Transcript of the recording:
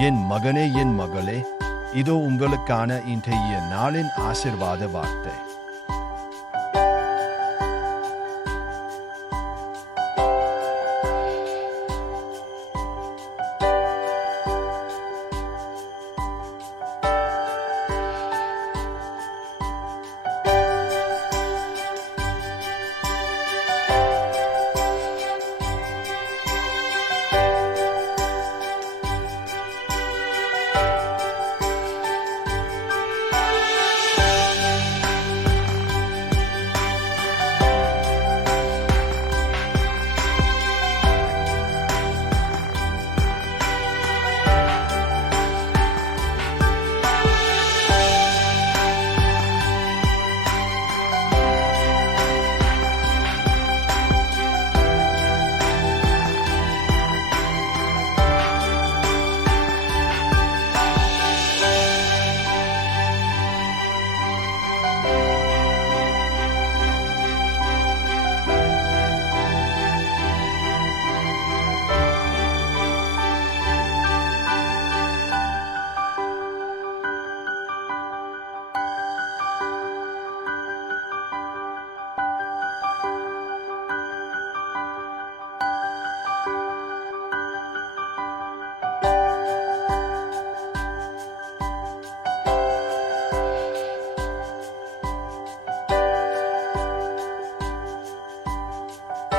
என் மகனே என் மகளே இதோ உங்களுக்கான இன்றைய நாளின் ஆசிர்வாத வார்த்தை.